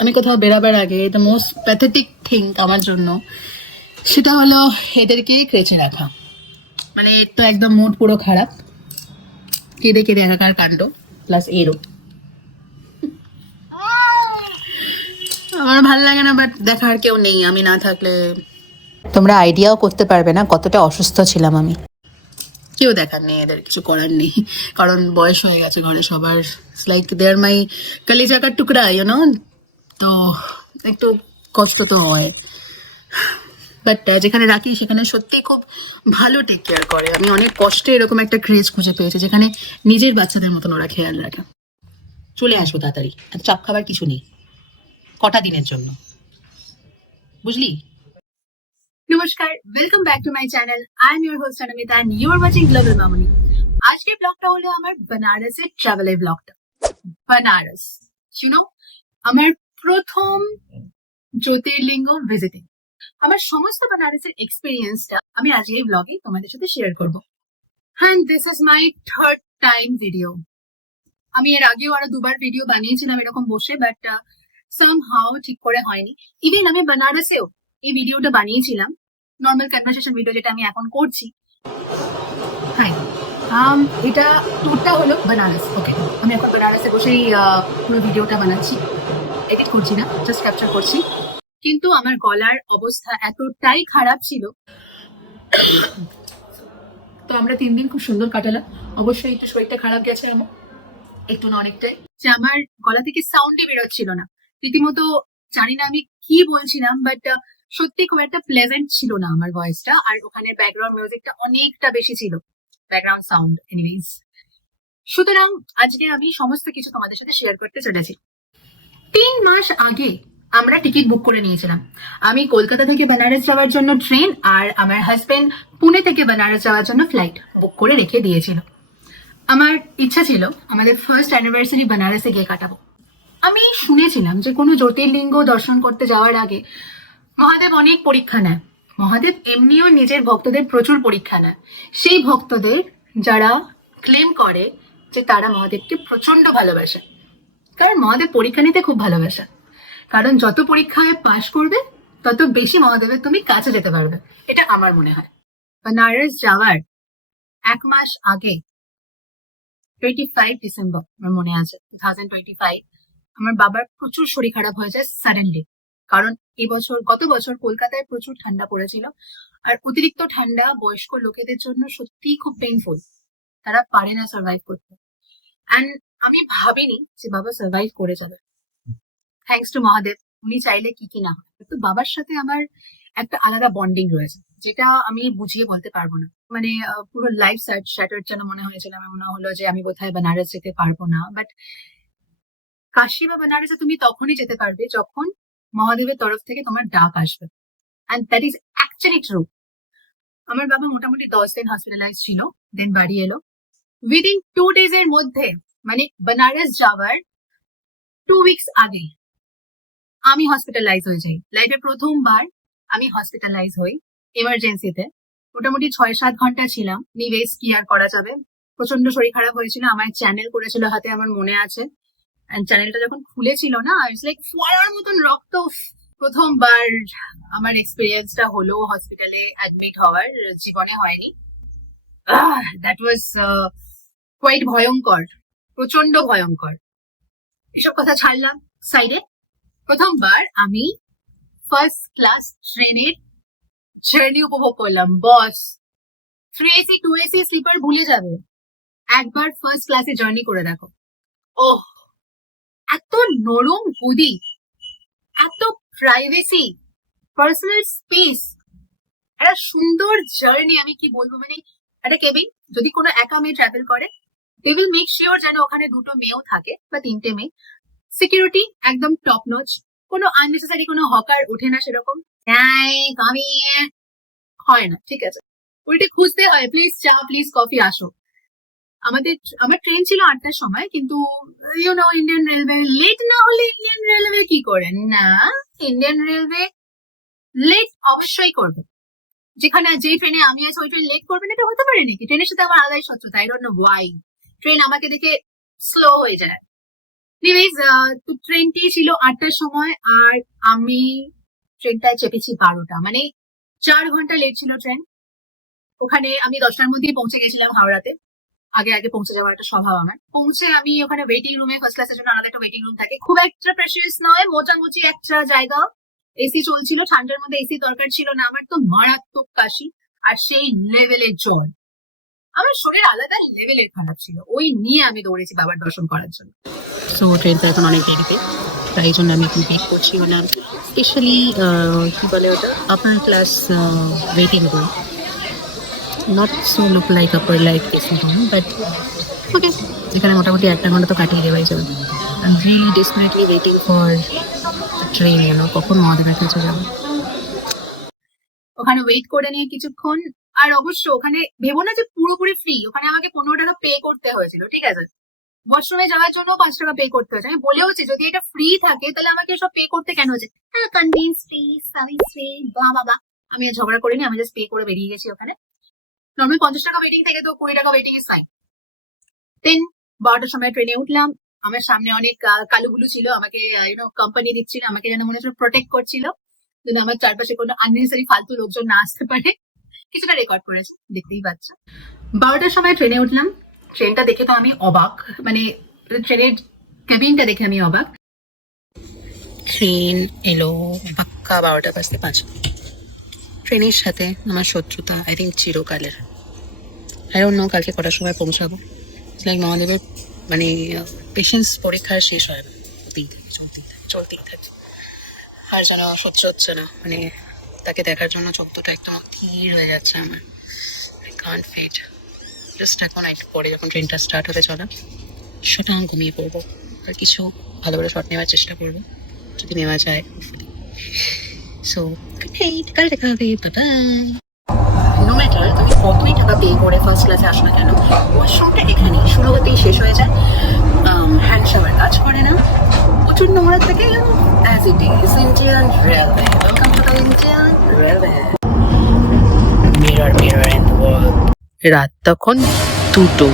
আমি কোথাও বেরাবার আগে দ্য মোস্ট প্যাথেটিক থিং আমার জন্য সেটা হলো এদেরকে ক্রেচে রাখা। মানে এর তো একদম মুড পুরো খারাপ, কেঁদে কেঁদে একাকার কাণ্ড, প্লাস এরও আমার ভাল লাগে না, বাট দেখার কেউ নেই। আমি না থাকলে তোমরা আইডিয়াও করতে পারবে না কতটা অসুস্থ ছিলাম আমি। কেউ দেখার নেই, এদের কিছু করার নেই, কারণ বয়স হয়ে গেছে ঘরে সবার। লাইক দে আর মাই কালিজাকার টুকরা, তো একটু কষ্ট তো হয়। বাট যেখানে রাখি সেখানে সত্যি খুব ভালো টেক কেয়ার করে। আমি অনেক কষ্টে এরকম একটা ক্রেজ খুঁজে পেয়েছি যেখানে নিজের বাচ্চাদের মতন ওরা খেয়াল রাখে। চলে আসবো তাড়াতাড়ি, এত চাপ খাবার কিছু নেই, কটা দিনের জন্য, বুঝলি? নমস্কার, welcome back to my channel. I am your host Anamita and you are watching global Mamoni. আজকের ব্লগটা হলো আমার বেনারসের ট্রাভেলের ব্লগটা। বেনারস, আমার প্রথম জ্যোতির্লিঙ্গ ভিজিটিং, আমার সমস্ত বেনারসের এক্সপিরিয়েন্সটা আমি আজকে এই ব্লগে তোমাদের সাথে শেয়ার করব। হ্যাঁ, this is my third time video. আমি এর আগেও আরো দুবার ভিডিও বানিয়েছিলাম এরকম বসে, বাট সামহাউ ঠিক করে হয়নি। ইভেন আমি বেনারসেও এই ভিডিওটা বানিয়েছিলাম, নর্মাল কনভারসেশন ভিডিও যেটা আমি এখন করছি। হ্যাঁ, এটা ট্যুরটা হলো বেনারস। ওকে, আমি এখন বেনারসে বসেই পুরো ভিডিওটা বানাচ্ছি, এডিট করছি না, জাস্ট ক্যাপচার করছি। কিন্তু আমার গলার অবস্থা এতটাই খারাপ ছিল, তো আমরা 3 দিন খুব সুন্দর কাটালাম। অবশ্যই একটু শরীরটা খারাপ গেছে আমার, একটু না অনেকটাই, যে আমার গলা থেকে সাউন্ডই বেরোচ্ছিল না রীতিমতো। জানি না আমি কি বলছিলাম, বাট সত্যি খুব একটা প্লেজেন্ট ছিল না আমার ভয়েসটা। আর ওখানে ব্যাকগ্রাউন্ড মিউজিকটা অনেকটা বেশি ছিল, ব্যাকগ্রাউন্ড সাউন্ড। এনিওয়েজ, সুতরাং আজকে আমি সমস্ত কিছু তোমাদের সাথে শেয়ার করতে চলেছি। 3 মাস আগে আমরা টিকিট বুক করে নিয়েছিলাম। আমি কলকাতা থেকে বেনারস যাওয়ার জন্য ট্রেন, আর আমার হাজবেন্ড পুনে থেকে বেনারস যাওয়ার জন্য ফ্লাইট বুক করে রেখে দিয়েছিল। আমার ইচ্ছা ছিল আমাদের ফার্স্ট অ্যানিভার্সারি বেনারসে গিয়ে কাটাবো। আমি শুনেছিলাম যে কোনো জ্যোতির্লিঙ্গ দর্শন করতে যাওয়ার আগে মহাদেব অনেক পরীক্ষা নেয়। মহাদেব এমনিও নিজের ভক্তদের প্রচুর পরীক্ষা নেয়। সেই ভক্তদের যারা ক্লেম করে যে তারা মহাদেবকে প্রচন্ড ভালোবাসে, কারণ মহাদেব পরীক্ষা নিতে খুব ভালোবাসে। কারণ যত পরীক্ষায় পাশ করবে তত বেশি মহাদেবের তুমি কাছে যেতে পারবে, এটা আমার মনে হয়। বেনারস যাওয়ার 1 মাস আগে, 25 ডিসেম্বর আমার মনে আছে, 2025, আমার বাবার প্রচুর শরীর খারাপ হয়ে যায় সাডেনলি। কারণ গত বছর কলকাতায় প্রচুর ঠান্ডা পড়েছিল, আর অতিরিক্ত ঠান্ডা বয়স্ক লোকেদের জন্য সত্যিই খুব পেইনফুল, তারা পারে না সার্ভাইভ করতে। অ্যান্ড আমি ভাবিনি যে বাবা সার্ভাইভ করে যাবে, থ্যাঙ্কস টু মহাদেব। উনি চাইলে কি কি না হয়। তো বাবার সাথে আমার একটা আলাদা বন্ডিং রয়েছে, যেটা আমি বুঝিয়ে বলতে পারবো না। মানে পুরো লাইফ শ্যাটার্ড যেন মনে হয়েছিল। আমার মনে হলো যে আমি কোথায় বেনারস যেতে পারবো না। বাট কাশি বা বেনারসে তুমি তখনই যেতে পারবে যখন মহাদেবের তরফ থেকে তোমার ডাক আসবে, and that is actually true. আমার বাবা মোটামুটি 10 দিন হসপিটালাইজ ছিল, দেন বাড়ি এলো। উইদিন 2 ডেজ এর মধ্যে, মানে বেনারস যাওয়ার 2 উইকস আগে আমি হসপিটালাইজ হয়ে যাই। লাইফে প্রথমবার আমি হসপিটালাইজ হই এমার্জেন্সিতে। মোটামুটি 6-7 ঘন্টা ছিলাম। নিবেশ কি আর করা যাবে, প্রচন্ড শরীর খারাপ হয়েছিল। আমার চ্যানেল করেছিল হাতে, আমার মনে আছে। চ্যানেলটা যখন খুলেছিল না, ইটস লাইক ফোয়ারার মতন রক্ত। প্রথমবার আমার এক্সপিরিয়েন্সটা হলো হসপিটালে অ্যাডমিট হওয়ার, জীবনে হয়নি। দ্যাট ওয়াজ কোয়াইট ভয়ঙ্কর, প্রচন্ড ভয়ঙ্কর। এসব কথা ছাড়লাম সাইডে। প্রথমবার আমি ফার্স্ট ক্লাস ট্রেনের জার্নি উপভোগ করলাম। বস 3 AC 2 AC স্লিপার ভুলে যাবে, একবার ফার্স্ট ক্লাসে জার্নি করে দেখো। ওহ, এত নরম গদি, এত প্রাইভেসি, পার্সোনাল স্পেস, একটা সুন্দর জার্নি। আমি কি বলবো, মানে একটা কেবিন, যদি কোনো একা মেয়ে ট্রাভেল করে, দে উইল মেক শিওর যেন ওখানে 2টো মেয়েও থাকে বা 3টে মেয়ে। সিকিউরিটি একদম টপ নচ, কোনো আননেসেসারি কোনো হকার ওঠে না সেরকম। হয় না, ঠিক আছে, উল্টে খুঁজতে হয়, প্লিজ চা, প্লিজ কফি, আসো। আমার ট্রেন ছিল 8টার সময়, কিন্তু ইন্ডিয়ান রেলওয়ে লেট না হলে ইন্ডিয়ান রেলওয়ে কি করে না, ইন্ডিয়ান রেলওয়ে লেট অবশ্যই করবে। যেখানে যে ট্রেনে আমি আছি ওই ট্রেন লেট করবে না, এটা হতে পারে নাকি? ট্রেনের সাথে আমার আলাদাই শত্রুতা, I don't know Y. Train আমাকে দেখে স্লো হয়ে যায়, এনিওয়েজ তো ট্রেনটি ছিল 8টার সময়, আর আমি ট্রেনটায় চেপেছি 12টা, মানে 4 ঘন্টা লেট ছিল ট্রেন। ওখানে আমি 10টার মধ্যেই পৌঁছে গেছিলাম হাওড়াতে। আগে আগে পৌঁছে যাওয়ার একটা স্বভাব আমার। পৌঁছে আমি ওখানে ওয়েটিং রুমে, ফার্স্ট ক্লাসের জন্য আলাদা একটা ওয়েটিং রুম থাকে, খুব একটা প্রেশিয়াস নয়, মোটামুটি একটা জায়গা। এসি চলছিল, ঠান্ডার মধ্যে এসি দরকার ছিল না। আমার তো মারাত্মক কাশি আর সেই লেভেলের জ্বর, আমার শরীর আলাদা লেভেলের খারাপ ছিল। ওই নিয়ে আমি দৌড়েছি বাবার দর্শন করার জন্য। সো ট্রেনটা এখন অনেক দেরিতে, তাই জন্য আমি এখন ওয়েট করছি। মানে স্পেশালি কি বলে ওটা, upper class waiting room, not so look like upper like AC room, but ওকে, এখানে মোটামুটি 1 ঘন্টা তো কাটিয়ে দেওয়াই যাবে। I am really desperately waiting for train, কখন মহাদেবের কাছে যাবো। ওখানে ওয়েট করে নিয়ে কিছুক্ষণ, আর অবশ্য ওখানে ভেবো না যে পুরোপুরি ফ্রি, ওখানে আমাকে 15 টাকা পে করতে হয়েছিল, ঠিক আছে। ওয়াশরুমে যাওয়ার জন্য 5 টাকা পে করতে হয়েছে। আমি বলেওছি যদি এটা ফ্রি থাকে তাহলে আমাকে সব পে করতে কেন হচ্ছে, হ্যাঁ কনভিন্স ফ্রি, সার্ভিস ফ্রি, বা বাবা। আমি আর ঝগড়া করিনি, আমি জাস্ট পে করে বেরিয়ে গেছি ওখানে। নর্মাল 50 টাকা ওয়েটিং থেকে তো 20 টাকা ওয়েটিং ইজ ফাইন। দেন 12টার সময় ট্রেনে উঠলাম। আমার সামনে অনেক কালুগুলু ছিল, আমাকে কোম্পানি দিচ্ছিল, আমাকে যেন মনে হচ্ছে প্রোটেক্ট করছিল, যেন আমার চারপাশে কোনো আননেসেসারি ফালতু লোকজন না আসতে পারে। কিছুটা রেকর্ড করেছে, দেখতেই পাচ্ছ। 12টার সময় ট্রেনে উঠলাম। ট্রেনটা দেখে তো আমি অবাক, মানে ট্রেনের কেবিনটা দেখে আমি অবাক। ট্রেন এলো পাক্কা 12:05। ট্রেনের সাথে আমার শত্রুতা আই থিঙ্ক চিরকালের। আই ডোন্ট নো কালকে কটার সময় পৌঁছাবো। লাইক মহাদেবের মানে পেশেন্স পরীক্ষা শেষ হয় না, চলতেই থাকে। আর যেন সহ্য হচ্ছে না, মানে তাকে দেখার জন্য চোখ দুটো একদম ধীর হয়ে যাচ্ছে আমার। I can't fate. জাস্ট এখন একটু পরে যখন ট্রেনটা স্টার্ট হতে চলা, সেটা আমি ঘুমিয়ে পড়বো। আর কিছু ভালো ভালো শট নেওয়ার চেষ্টা করবো, যদি নেওয়া যায়। সো গুড নাইট, কাল দেখা হবে, বাই বাই। নো ম্যাটার তুমি কতই টাকা পে করে ফার্স্ট ক্লাসে আসো না কেন, ওয়াশরুমটা এখানে শুরু হতেই শেষ হয়ে যায়। হ্যান্ড শাওয়ার কাজ করে না, প্রচুর নোংরা থাকে। As it is Indian railway, welcome to the Indian railway. Mirror mirror in the wall. রাত তখন 2টো।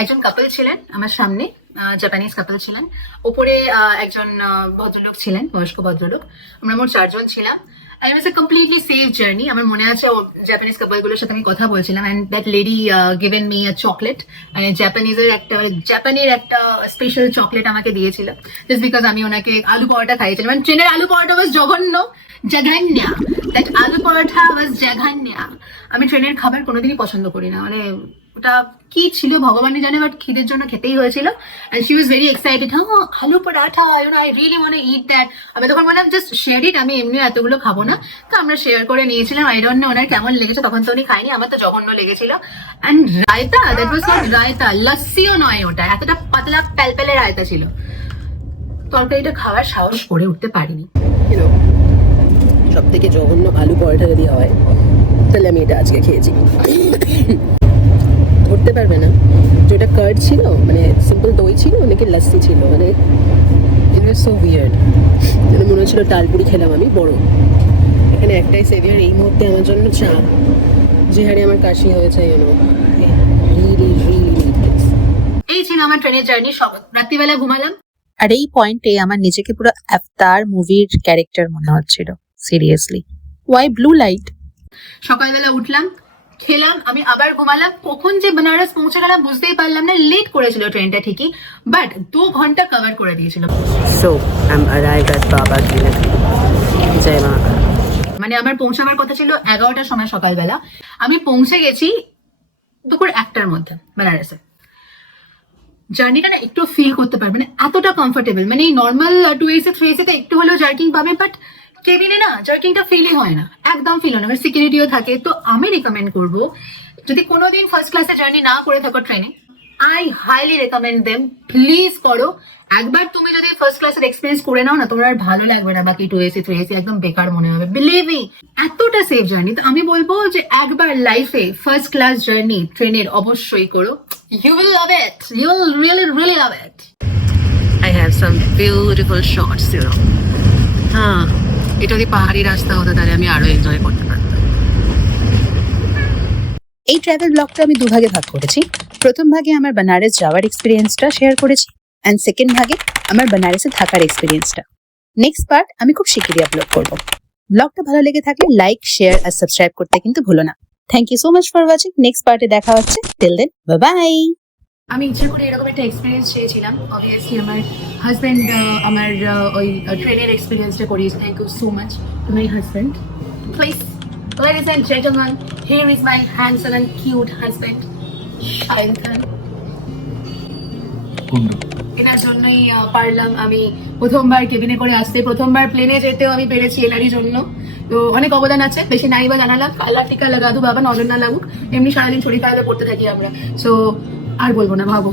একজন কাপল ছিলেন আমার সামনে, জাপানিজ কাপল ছিলেন। ওপরে একজন ভদ্রলোক ছিলেন, বয়স্ক ভদ্রলোক। আমরা মোট 4 জন ছিলাম। ইট ওয়াজ এ কমপ্লিটলি সেফ জার্নি। আমার মনে আছে জাপানিজ কাপলগুলোর সাথে আমি কথা বলছিলাম, and that lady given me a chocolate, মানে জাপানের একটা স্পেশাল চকলেট আমাকে দিয়েছিল, জাস্ট বিকজ আমি ওনাকে আলু পরোটা খাইয়েছিলাম। মানে ট্রেনের আলু পরোটা ওয়াজ জঘন্য, জাঘান্যা। দ্যাট আলু পরোটা ওয়াজ জাঘান্যা। আমি ট্রেনের খাবার কোনোদিনই পছন্দ করি না, মানে ওটা কি ছিল ভগবানই জানে, বাট খিদের জন্য খেতেই হয়েছিল। And she was very excited, হ্যাঁ aloo paratha, I really want to eat that. আমি তখন বললাম জাস্ট শেয়ার ইট, আমি এমনি এতগুলো খাবো না। তো আমরা শেয়ার করে নিয়েছিলাম। আই ডোন্ট নো ওনার কেমন লেগেছে, তখন তো উনি খাইনি, আমার তো জঘন্য লেগেছিল। And raita, that was not raita, লস্যিও নয় ওটা, এতটা পাতলা প্যালপেলে রায়তা ছিল। তরকারিটা খাওয়ার সাহস করে উঠতে পারিনি। সব থেকে জঘন্য আলু পরোটা যদি হয়, তাহলে আমি এটা আজকে খেয়েছি। ধরতে পারবে না যেটা কার্ড ছিল, মানে সিম্পল দই ছিল নাকি লাস্সি ছিল, মানে ইট ওয়াজ সো উইয়ার্ড। মানে মনে হচ্ছিল ডালপুরি খেলাম আমি বড়। এখানে একটাই সেভিয়ার এই মুহূর্তে আমার জন্য, চা। যে হারে আমার কাশি হয়েছে, এই ছিল আমার ট্রেনের জার্নি। সব রাত্রিবেলা ঘুমালাম। আর এই পয়েন্টে আমার নিজেকে পুরো আফতার মুভির ক্যারেক্টার মনে হচ্ছিল, সিরিয়াসলি। Y blue light. সকালবেলা উঠলাম, খেলাম, আমি আবার ঘুমালাম। কখন যে বেনারস পৌঁছে গেলাম বুঝতেই পারলাম না। লেট করেছিল ট্রেনটা ঠিকই, বাট 2 ঘন্টা কভার করে দিয়েছিল। সো আই এম অ্যারাইভড এট বাবা কি নগরী। জয় মা। মানে আমার পৌঁছাবার কথা ছিল 11টার সময় সকালবেলা, আমি পৌঁছে গেছি দুপুর 1টার মধ্যে বেনারসে। জার্নিটা না একটু ফিল করতে পারবে না, এতটা কমফোর্টেবল। মানে এই নর্মাল 2AC 3AC তে একটু হলেও জার্কিং পাবে, বাট কেবিনে না জার্কিংটা ফিলই হয় না, একদম ফিল হয় না। সিকিউরিটিও থাকে। তো আমি রেকমেন্ড করবো, যদি কোনোদিন ফার্স্ট ক্লাসে জার্নি না করে থাকো ট্রেনে, I highly recommend them, please করো। একবার তুমি যদি ফার্স্ট ক্লাসের এক্সপিরিয়েন্স করে নাও না, তোমার আর ভালো লাগবে না বাকি 2AC 3AC, একদম বেকার মনে হবে। বিলিভ মি, এতটা সেফ জার্নি। তো আমি বলবো যে একবার লাইফে ফার্স্ট ক্লাস জার্নি ট্রেনের অবশ্যই করো। You will love it. You will really love it. I have some beautiful shots, হ্যাঁ, এটা যদি পাহাড়ি রাস্তা হতো তাহলে আমি আরো এনজয় করতে পারতাম। এই ট্রাভেল ব্লগটা আমি 2 ভাগে ভাগ করেছি। প্রথম ভাগে আমার বেনারস যাওয়ার এক্সপিরিয়েন্সটা শেয়ার করেছি, অ্যান্ড সেকেন্ড ভাগে আমার বেনারসে থাকার এক্সপিরিয়েন্সটা। নেক্সট পার্ট আমি খুব শিগগিরই আপলোড করবো। ব্লগটা ভালো লেগে থাকলে লাইক, শেয়ার আর সাবস্ক্রাইব করতে কিন্তু ভুলো না। Thank you so much for watching. Next পার্টে দেখা হচ্ছে। Till then, bye. আমি ইচ্ছে করে এরকম একটা এক্সপিরিয়েন্স চেয়েছিলাম। অবভিয়াসলি আমার হাজব্যান্ড আমার ওই ট্রেনের এক্সপিরিয়েন্সটা করিয়েছে। Thank you so much to my husband. Please, ladies and gentlemen, here is my handsome and cute husband, Shahid Khan. এনার জন্যই পারলাম আমি প্রথমবার কেবিনে করে আসতে, প্রথমবার প্লেনে যেতেও আমি পেরেছি এনারই জন্য। তো অনেক অবদান আছে, বেশি নাই বা জানালাম কালা টিকা লাগাদু বাবা নজর না লাগুক, এমনি সারাদিন শরীর খারাপে পড়তে থাকি আমরা। সো আর বলবো না, ভাবো।